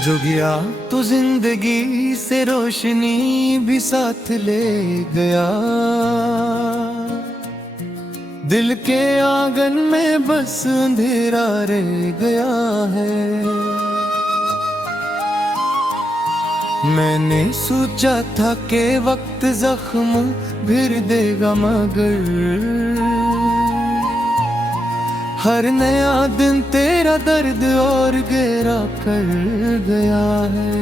जो गया तो जिंदगी से रोशनी भी साथ ले गया। दिल के आंगन में बस अंधेरा रह गया है। मैंने सोचा था कि वक्त जख्म भर देगा, मगर हर नया दिन तेरा दर्द और गहरा कर गया है।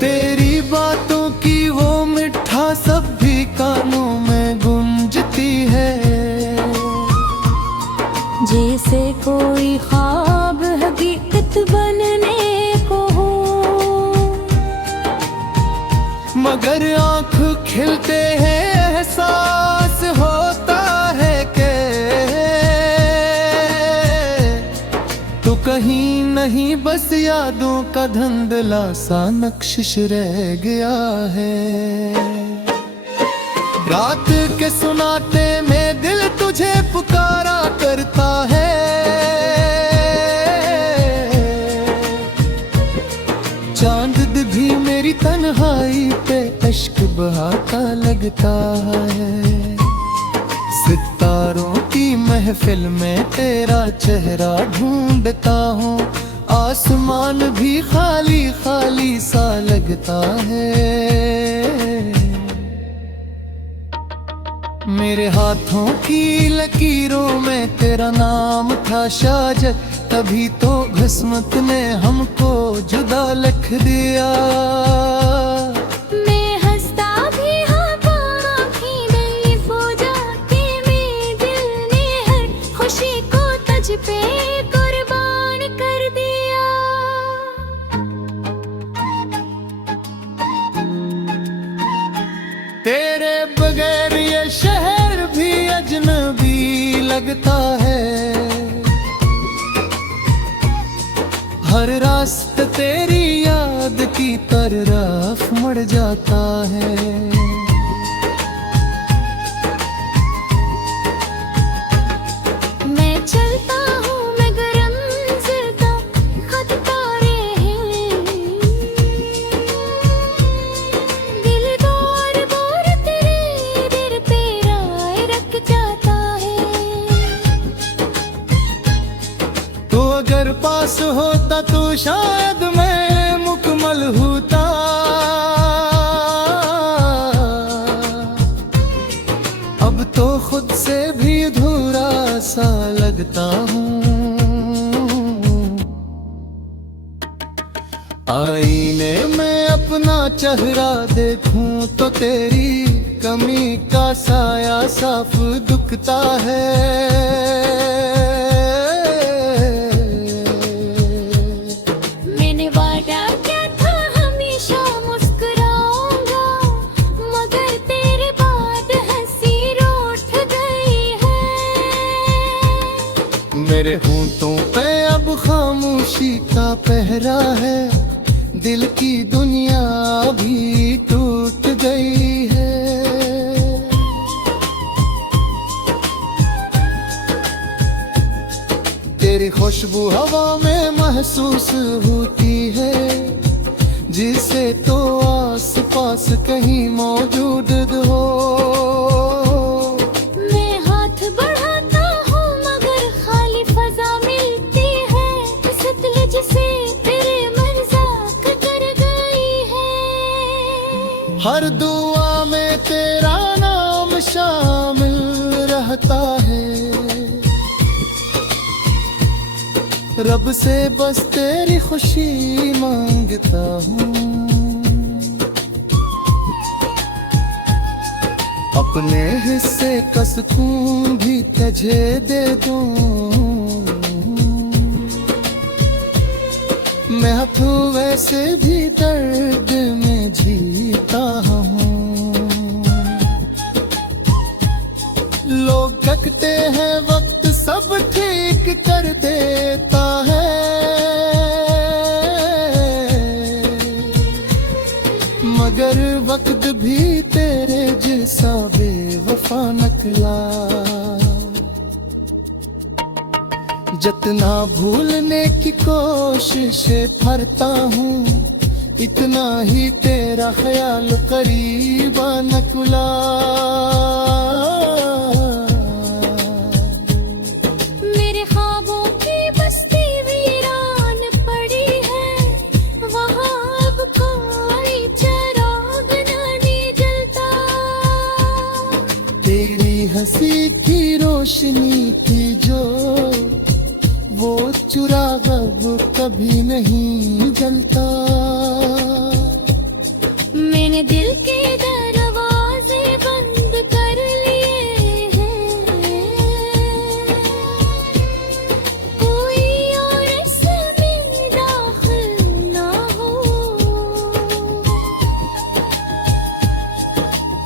तेरी बातों की वो मिठास सब भी कानों में गूंजती है, जैसे कोई ख्वाब हकीकत बनने को हो। मगर आँख खिलते हैं एहसास होता है कि तो कहीं नहीं, बस यादों का धुंधला सा नक्शिश रह गया है। रात के सुनाते में दिल तुझे पुकारा करता है। चांद भी मेरी तन्हाई पे अश्क बहाता लगता है। सितारों की महफिल में तेरा चेहरा ढूंढता हूँ, आसमान भी खाली खाली सा लगता है। मेरे हाथों की लकीरों में तेरा नाम था शाजर, तभी तो किस्मत ने हमको जुदा लिख दिया। मैं हंसता भी हाँ तो आँखें दैफ हो जाती, मेरे दिल ने हर खुशी को तुझ पे कुर्बान कर दिया। तेरे बगैर ये शहर भी अजनबी लगता है। हर रास्ता तेरी याद की तरफ मुड़ जाता है। मैं चलता हूँ मगर मंजिल का खत तारे हैं। दिल बार तेरे दर पे राह रख जाता है। तो अगर पास होता तो शायद मैं मुकम्मल होता। अब तो खुद से भी अधूरा सा लगता हूँ। आईने में अपना चेहरा देखूं तो तेरी कमी का साया साफ दिखता है। मेरे होंठों पे अब खामोशी का पहरा है, दिल की दुनिया भी टूट गई है। तेरी खुशबू हवा में महसूस होती है, जिसे तो आस पास कहीं मौजूद हो। हर दुआ में तेरा नाम शामिल रहता है। रब से बस तेरी खुशी मांगता हूँ। अपने हिस्से का सुकून भी तुझे दे दूँ। मैं तो वैसे भी दर्द में जीता हूँ। लोग कहते हैं वक्त सब ठीक कर देता है, मगर वक्त भी तेरे जैसा बेवफा निकला। जितना भूलने की कोशिश करता हूँ, इतना ही तेरा ख्याल करीब नकुला। मेरे ख्वाबों की बस्ती वीरान पड़ी है, वहाँ अब कोई चिराग नहीं जलता। तेरी हंसी की रोशनी थी जो, वो चिराग अब कभी नहीं जलता। मैंने दिल के दरवाजे बंद कर लिए हैं, कोई और इसमें दाखिल ना हो।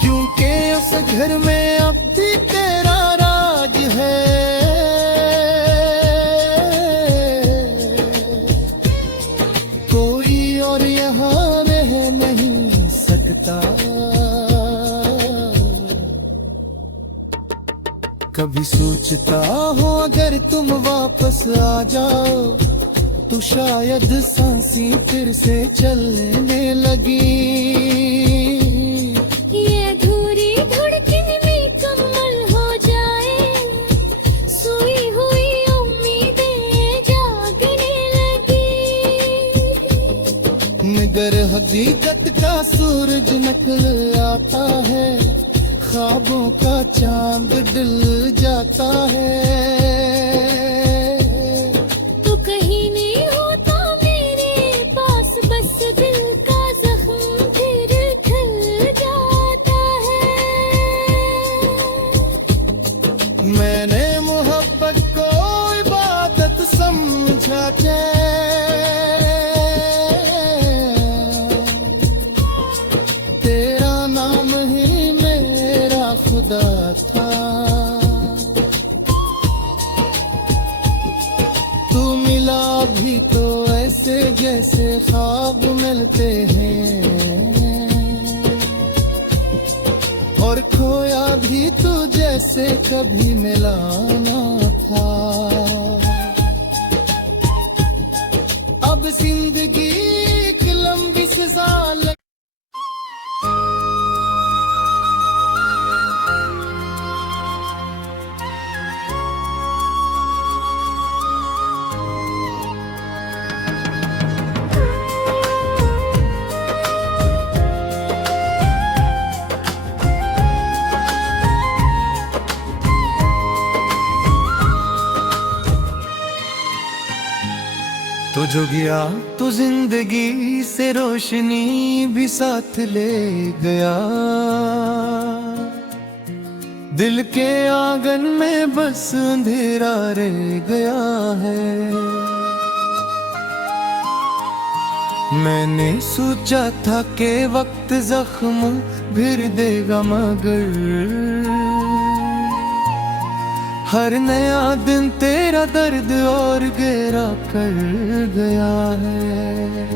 क्योंकि उस घर में अब भी तेरा राज है, कोई और यहाँ रह नहीं सकता। कभी सोचता हूँ अगर तुम वापस आ जाओ, तो शायद सांसें फिर से चलने लगी। ये अधूरी धड़कन भी कमल हो जाए, सोई हुई उम्मीदें जागने लगी। मगर हकीकत का सूरज निकल आता है, ख्वाबों का चांद डल जाता है। तो कहीं नहीं होता मेरे पास, बस दिल का जख्म फिर खिल जाता है। मैंने मोहब्बत को इबादत समझा के, तेरा नाम ही मेरा खुदा था। तू मिला भी तो ऐसे जैसे ख्वाब मिलते हैं, और खोया भी तू जैसे कभी मिला ना था। अब जिंदगी एक लंबी सजा लग तो जो गया तो जिंदगी से रोशनी भी साथ ले गया। दिल के आंगन में बस अंधेरा रह गया है। मैंने सोचा था कि वक्त जख्म भर देगा, मगर हर नया दिन तेरा दर्द और गहरा कर गया है।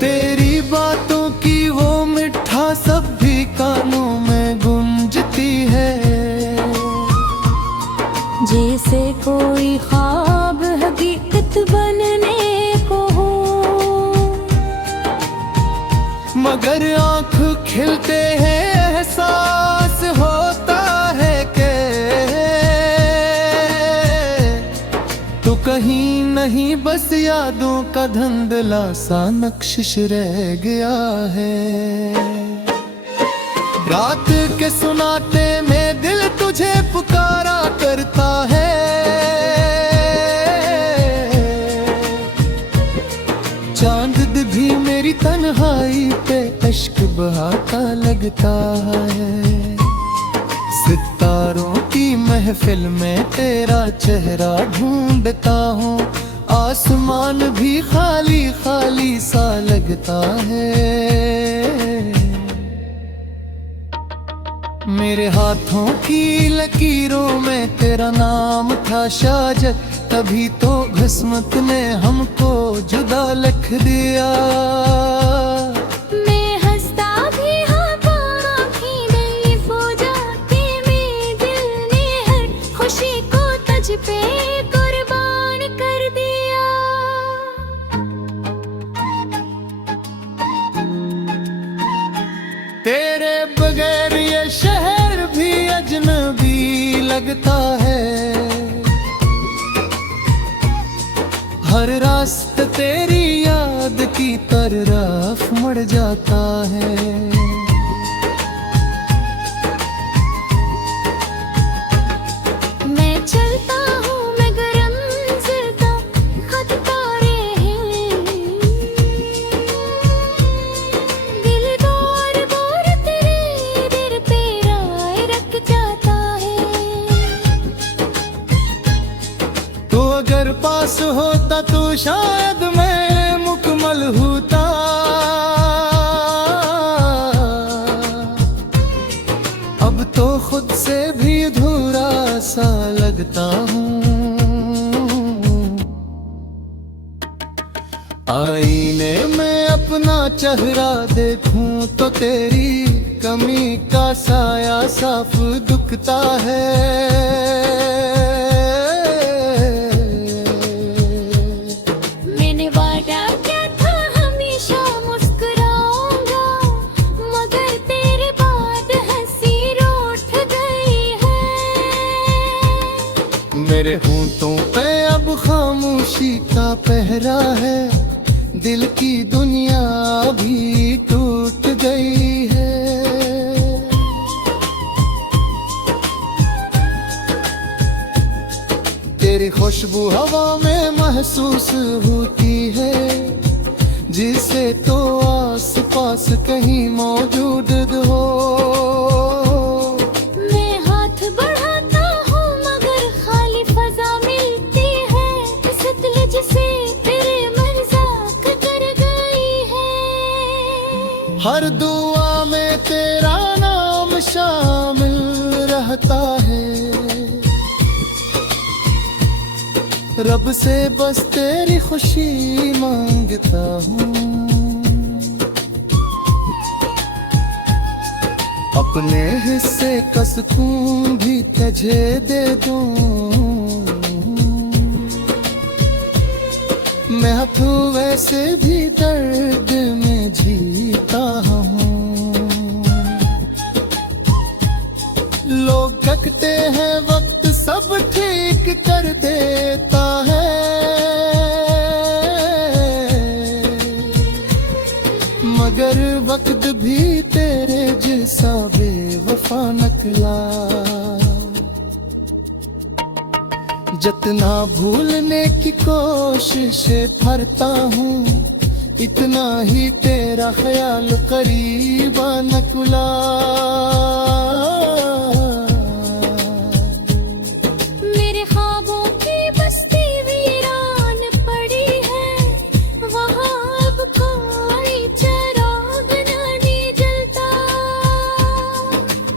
तेरी बातों की वो मिठास अब भी कानों में गूंजती है, जैसे कोई ख्वाब हकीकत बनने को हो। मगर आँख खिलते हैं एहसास होता है कि तो कहीं नहीं, बस यादों का धुंधला सा नक्शिश रह गया है। रात के सुनाते में दिल तुझे पुकारा करता है, चांद भी मेरी तन्हाई पे अश्क बहाता लगता है। सितारों की महफिल में तेरा चेहरा ढूंढता हूँ, आसमान भी खाली खाली सा लगता है। मेरे हाथों की लकीरों में तेरा नाम था शाजद, तभी तो किस्मत ने हमको जुदा लिख दिया। मैं हंसता भी हाँ तो आँखें दैफ हो जाती, मेरे दिल ने हर खुशी को तुझ लगता है। हर रास्ता तेरी याद की तरफ मुड़ जाता है। मैं चलता हूँ मगर मंजिल का खत तारे हैं। दिल बार बार तेरे दर पे राह रख जाता है। तो अगर पास होता तो शायद मैं मुकम्मल होता। अब तो खुद से भी अधूरा सा लगता हूँ। आईने में अपना चेहरा देखूं तो तेरी कमी का साया साफ दिखता है। मैंने वादा किया था हमेशा मुस्कुराऊंगा, मगर तेरे बाद हंसी रूठ गई है। मेरे होंठों पे अब खामोशी का पहरा है। दिल की दुनिया भी टूट गई है। तेरी खुशबू हवा में महसूस होती है, जिसे तो आस पास कहीं मौजूद हो। मैं हाथ बढ़ाता हूँ मगर खाली फजा मिलती है। सतलज से तेरे मज़ाक कर गई है। हर दुआ में तेरा नाम शामिल रहता है। रब से बस तेरी खुशी मांगता हूँ। अपने हिस्से का सुकून भी तुझे दे दूं। मैं तो वैसे भी दर्द में जीता हूँ। लोग कहते हैं वक्त सब ठीक कर देता है, मगर वक्त भी तेरे जैसा बेवफा निकला। जितना भूलने की कोशिश करता हूँ, इतना ही तेरा ख्याल करीब निकला। मेरे ख्वाबों की बस्ती वीरान पड़ी है, वहाँ अब कोई चिराग नहीं जलता।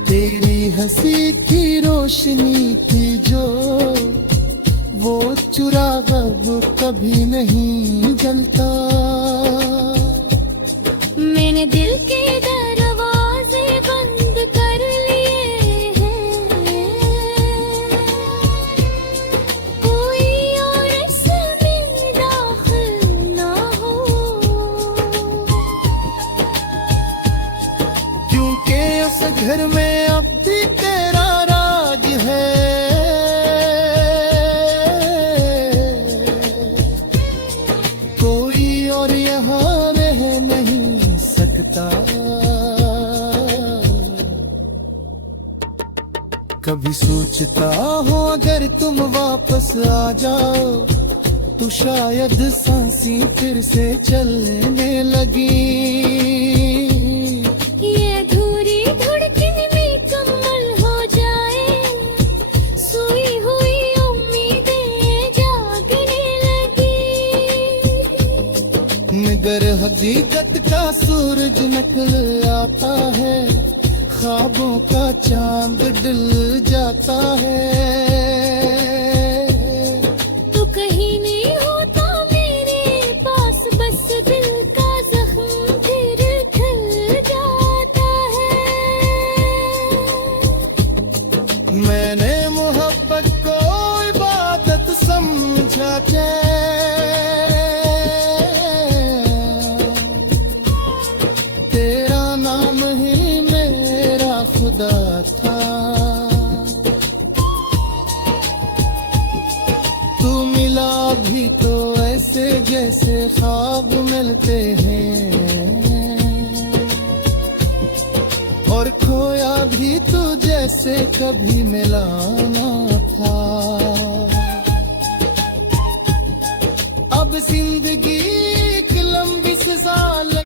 तेरी हंसी की रोशनी थी जो, वो चिराग अब कभी नहीं जलता। मैंने दिल के दरवाजे बंद कर लिए हैं, कोई और इसमें दाखिल ना हो। क्योंकि उस घर में अब भी तेरा राज है। कोई और यहाँ रह नहीं सकता। कभी सोचता हूँ अगर तुम वापस आ जाओ तो शायद सांसें फिर से चलने लगी। ये अधूरी धड़कन मुकम्मल हो जाए, सोई हुई उम्मीदें जागने लगी। मगर हकीकत का सूरज निकल आता है, ख्वाबों का चांद डल जाता है। तो कहीं नहीं होता मेरे पास, बस दिल का जख्म फिर खिल जाता है। मैंने मोहब्बत को इबादत समझा के, तेरा नाम ही मेरा खुदा था। से कभी मिला ना था। अब जिंदगी एक लंबी सजा लग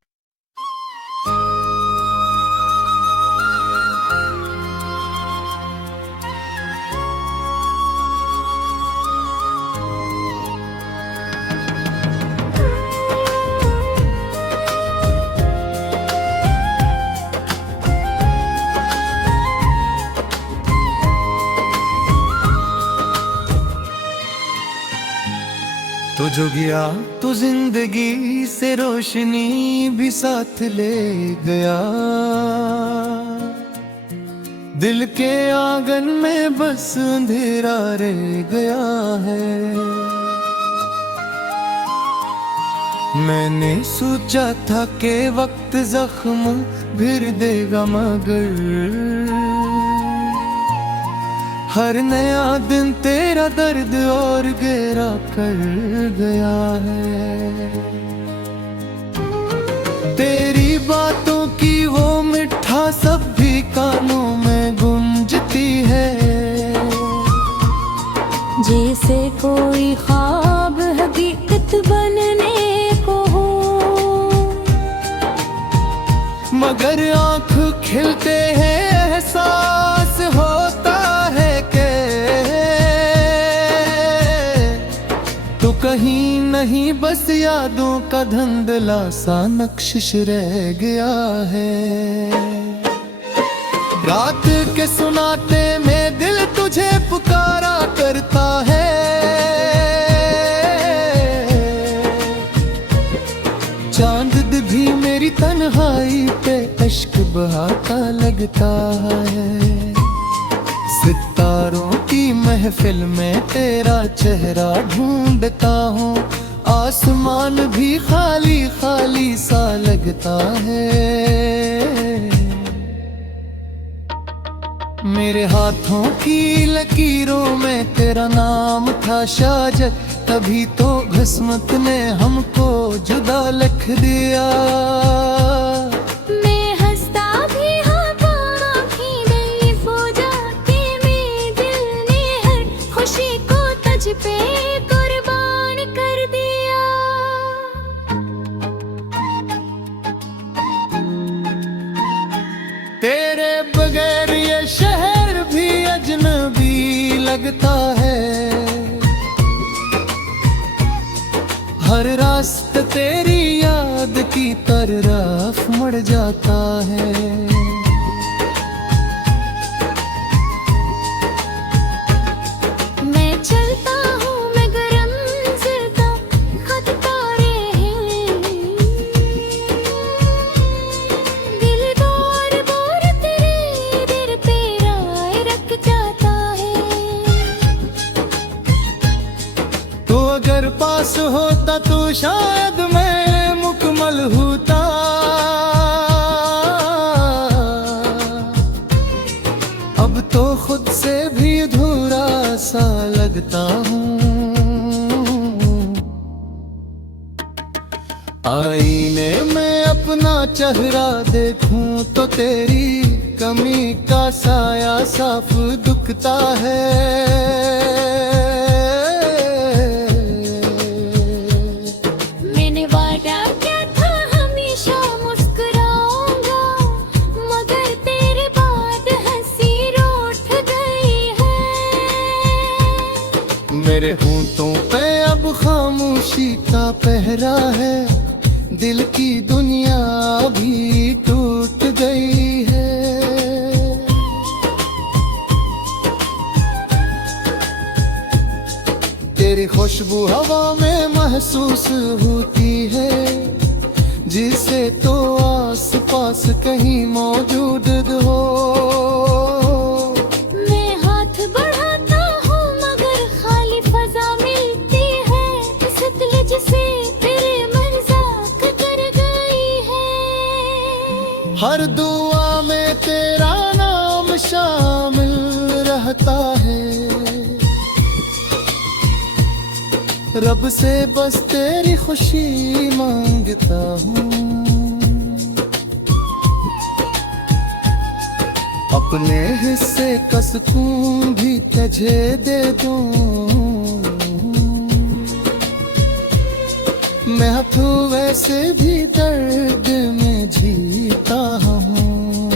तो जो गया तो जिंदगी से रोशनी भी साथ ले गया। दिल के आंगन में बस अंधेरा रह गया है। मैंने सोचा था कि वक्त जख्म भर देगा, मगर हर नया दिन तेरा दर्द और गहरा कर गया है। तेरी बातों की वो मिठास अब भी कानों में गूंजती है। जैसे कोई ख्वाब हकीकत बनने को हो, मगर आँख खिलते हैं एहसास होता है कि तो कहीं नहीं बस यादों का धुंधला सा नक्शिश रह गया है। रात के सुनाते में दिल तुझे पुकारा करता है। चांद भी मेरी तन्हाई पे अश्क बहाता लगता है। सितारों की महफिल में तेरा चेहरा ढूंढता हूँ, आसमान भी खाली खाली सा लगता है। मेरे हाथों की लकीरों में तेरा नाम था शाजद, तभी तो किस्मत ने हमको जुदा लिख दिया। मैं हंसता भी हाँ तो आँखें दैफ हो जाती, मेरे दिल ने हर खुशी को तुझ पे कुर्बान कर दिया। तेरे बगैर ये शहर भी अजनबी लगता है। हर रास्ता तेरी याद की तरफ मुड़ जाता है। मैं चलता हूँ मगर मंजिल का खत तारे हैं। दिल बार तेरे दर पे राह रख जाता है। तो अगर पास होता तो शायद मैं मुकम्मल होता। अब तो खुद से भी अधूरा सा लगता हूँ। आईने में अपना चेहरा देखूं तो तेरी कमी का साया साफ दिखता है। मेरे होंठों पे अब खामोशी का पहरा है। दिल की दुनिया भी टूट गई है। तेरी खुशबू हवा में महसूस होती है, जिसे तो आस पास कहीं मौजूद हो। हर दुआ में तेरा नाम शामिल रहता है। रब से बस तेरी खुशी मांगता हूँ। अपने हिस्से का सुकून भी तुझे दे दूं। मैं तो वैसे भी दर्द में जीता हूँ।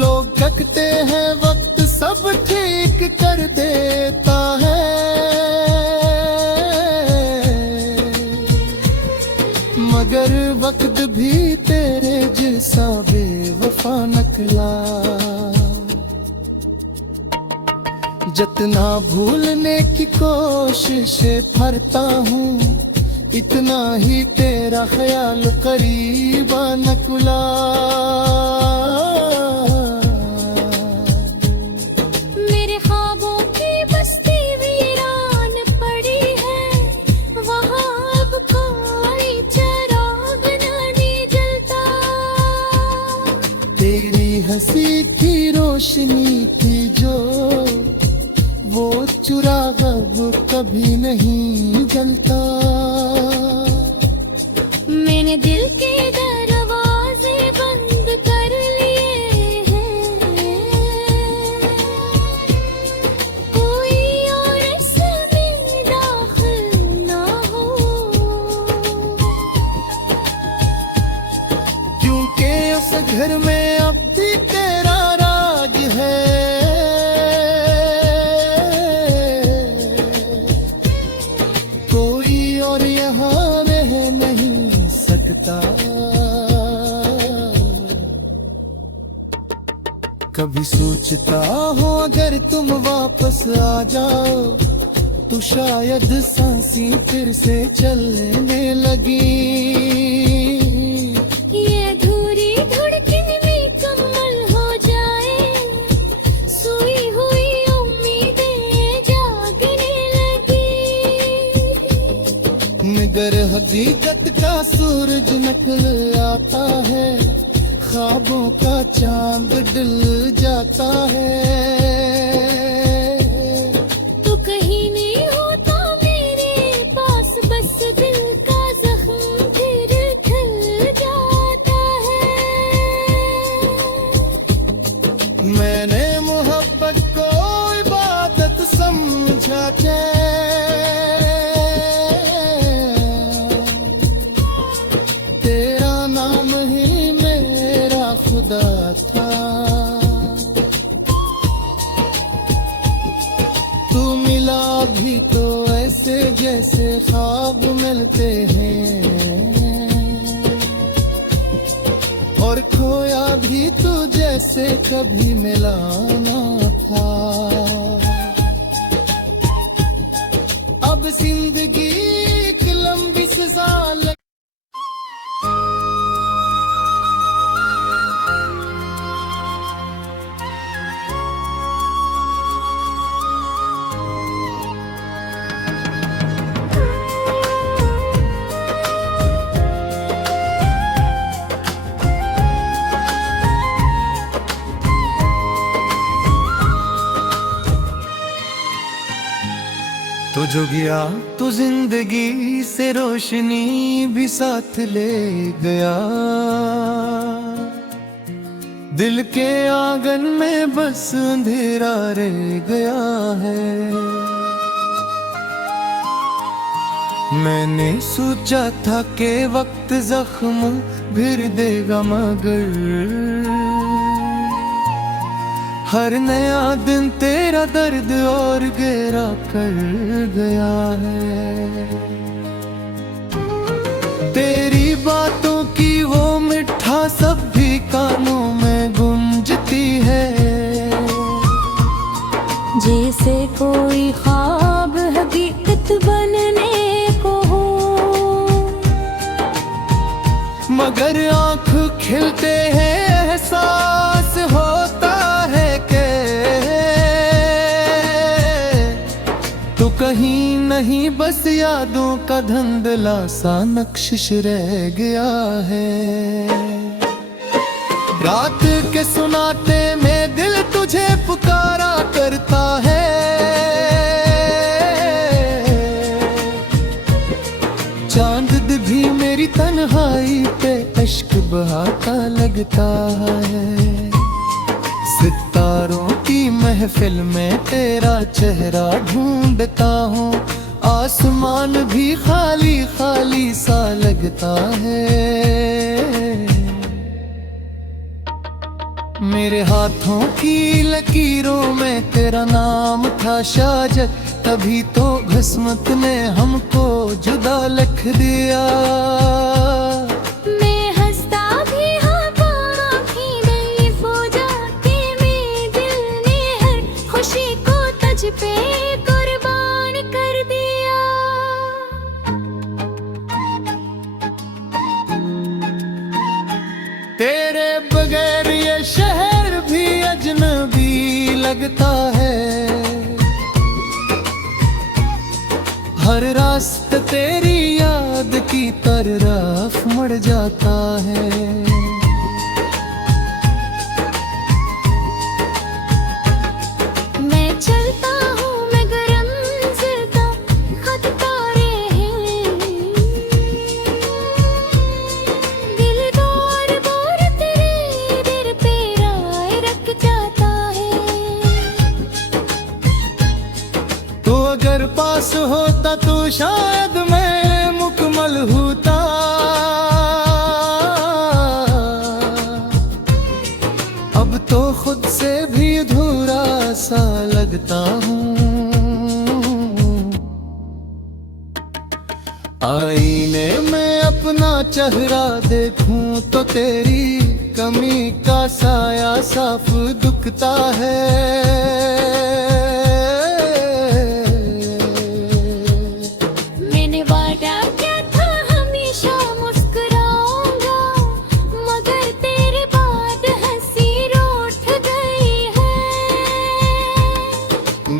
लोग कहते हैं वक्त सब ठीक कर देता है, मगर वक्त भी तेरे जैसा बेवफा निकला। जितना भूलने की कोशिश करता हूँ, इतना ही तेरा ख्याल करीब निकला। मेरे ख्वाबों की बस्ती वीरान पड़ी है, वहाँ अब कोई चिराग नहीं जलता। तेरी हंसी की रोशनी थी जो, वो चिराग अब कभी नहीं जलता। मैंने दिल के दरवाजे बंद कर लिए हैं, कोई और इसमें दाखिल ना हो। क्योंकि उस घर में अब भी तेरा राज है, कोई और यहाँ रह नहीं सकता। कभी सोचता हूँ अगर तुम वापस आ जाओ, तो शायद सांसें फिर से चलने लगी। ये अधूरी धड़कन भी कमल हो जाए, सोई हुई उम्मीदें जागने लगी। मगर हकीकत का सूरज निकल आता है, ख्वाबों का चांद डल जाता है। तो कहीं नहीं होता मेरे पास, बस दिल का जख्म फिर खिल जाता है। मैंने मोहब्बत को इबादत समझा के, तेरा नाम ही मेरा खुदा था। तू मिला भी तो ऐसे जैसे ख्वाब मिलते हैं, और खोया भी तू जैसे कभी मिला ना था। अब जिंदगी एक लंबी सजा लग तो जो गया तो जिंदगी से रोशनी भी साथ ले गया। दिल के आंगन में बस अंधेरा रह गया है। मैंने सोचा था कि वक्त जख्म भर देगा, मगर हर नया दिन तेरा दर्द और गहरा कर गया है। तेरी बातों की वो मिठास अब भी कानों में गूंजती है, जैसे कोई ख्वाब हकीकत बनने को हो। मगर आँख खिलते हैं एहसास होता है कि तो कहीं नहीं, बस यादों का धुंधला सा नक्शिश रह गया है। रात के सुनाते में दिल तुझे पुकारा करता है, चांद भी भी मेरी तन्हाई पे अश्क बहाता लगता है। सितारों की महफिल में तेरा चेहरा ढूंढता हूँ, आसमान भी खाली खाली सा लगता है। मेरे हाथों की लकीरों में तेरा नाम था शाजत, तभी तो किस्मत ने हमको जुदा लिख दिया। मैं हंसता भी हाँ तो आँखें दैफ हो जाती, मेरे दिल ने हर खुशी को तुझ पे कुर्बान कर दिया। तेरे बगैर ये शहर भी अजनबी लगता है। हर रास्ता तेरी याद की तरफ मुड़ जाता है। मैं चलता हूँ मगर मंजिल का खत तारे हैं, दिल बार बार तेरे दर पे राह रख जाता है। तो अगर पास होता तो शायद मैं मुकम्मल होता। अब तो खुद से भी अधूरा सा लगता हूँ। आईने में अपना चेहरा देखूं तो तेरी कमी का साया साफ दिखता है।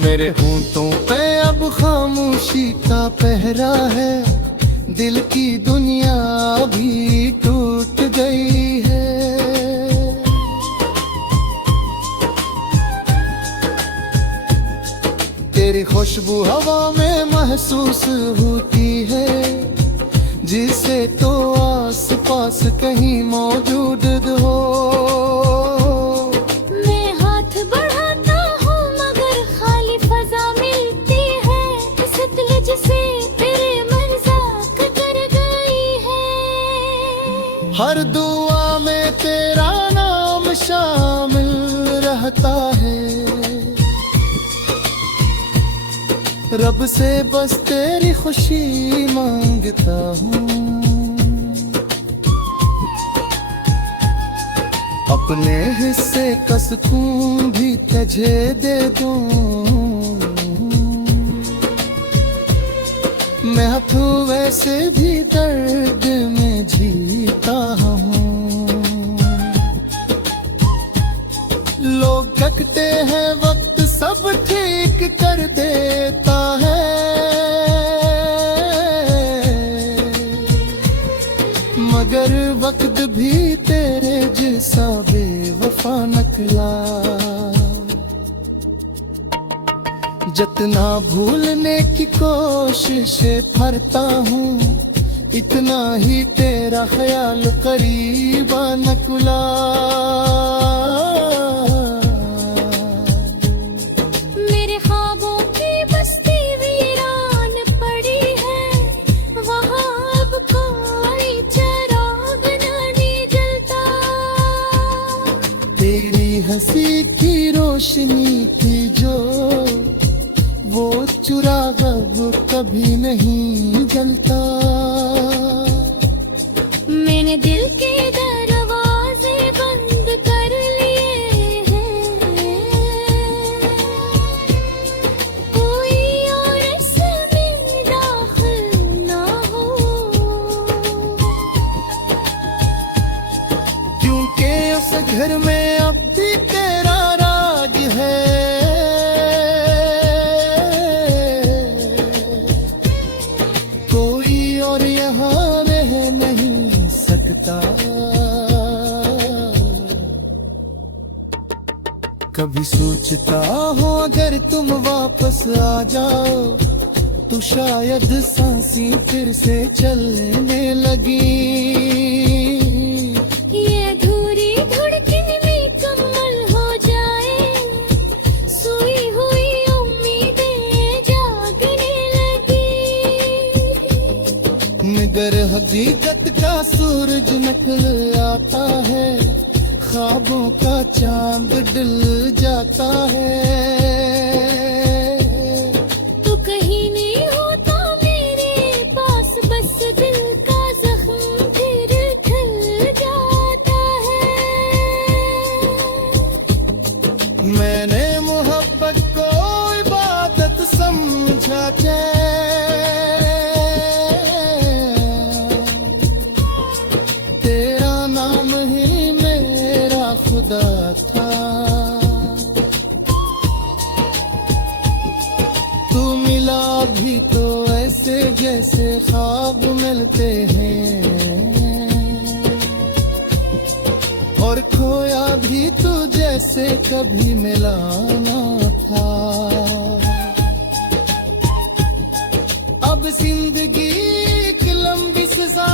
मेरे होंठों पे अब खामोशी का पहरा है, दिल की दुनिया भी टूट गई है। तेरी खुशबू हवा में महसूस होती है, जिसे तो आस पास कहीं मौजूद हो। हर दुआ में तेरा नाम शामिल रहता है, रब से बस तेरी खुशी मांगता हूँ। अपने हिस्से का सुकून भी तुझे दे दूँ, मैं तो वैसे भी दर्द में जीता हूँ। लोग कहते हैं वक्त सब ठीक कर देता है, मगर वक्त भी तेरे जैसा बेवफा निकला। जितना भूलने की कोशिश करता हूँ, इतना ही तेरा ख्याल करीब निकला। मेरे ख्वाबों की बस्ती वीरान पड़ी है, वहाँ अब कोई चिराग नहीं जलता। तेरी हंसी की रोशनी थी जो, वो चिराग अब कभी नहीं जलता। मैंने दिल के दरवाजे बंद कर लिए हैं, कोई और इसमें दाखिल ना हो। क्योंकि उस घर में अब भी तेरा राज है, कभी सोचता हूँ अगर तुम वापस आ जाओ तू शायद सांसें फिर से चलने लगी। ये अधूरी धड़कन भी कमल हो जाए, सोई हुई उम्मीदें जागने लगी। मगर हकीकत का सूरज निकल आता है, ख्वाबों का चांद डल जाता है। तो कहीं नहीं होता मेरे पास, बस दिल का जख्म फिर खिल जाता है। मैंने मोहब्बत को इबादत समझा तेरा नाम ही मेरा खुदा था। तू मिला भी तो ऐसे जैसे ख्वाब मिलते हैं, और खोया भी तू जैसे कभी मिला ना था। अब जिंदगी एक लंबी सजा